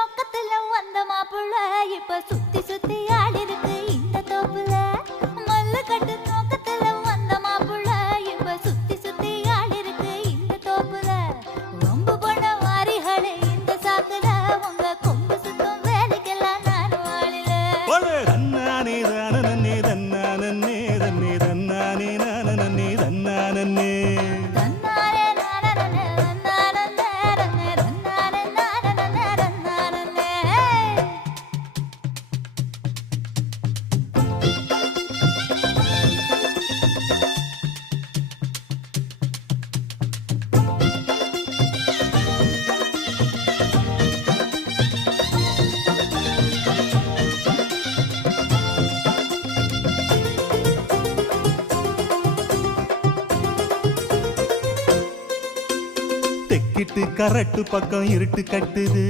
நோக்கத்துல வந்த மாப்புள்ள இப்ப சுத்தி சுத்தி ஆடி இருக்கு இந்த தோப்புல. மல்லு கட்டு நோக்கத்துல வந்த மாப்புள்ள இப்ப சுத்தி சுத்தி ஆடி இருக்கு இந்த தோப்புல. வம்பு பண்ண வாரிகளே இந்த சாக்குல உங்க கொம்பு சுத்தம் வேலைக்கெல்லாம் நானும் ஆளில. தன்னானே தானே தன்னானே தன்னே தன்னானே நானே தன்னானே தெக்கிட்டு கரட்டு பக்கம் இருட்டு கட்டுது.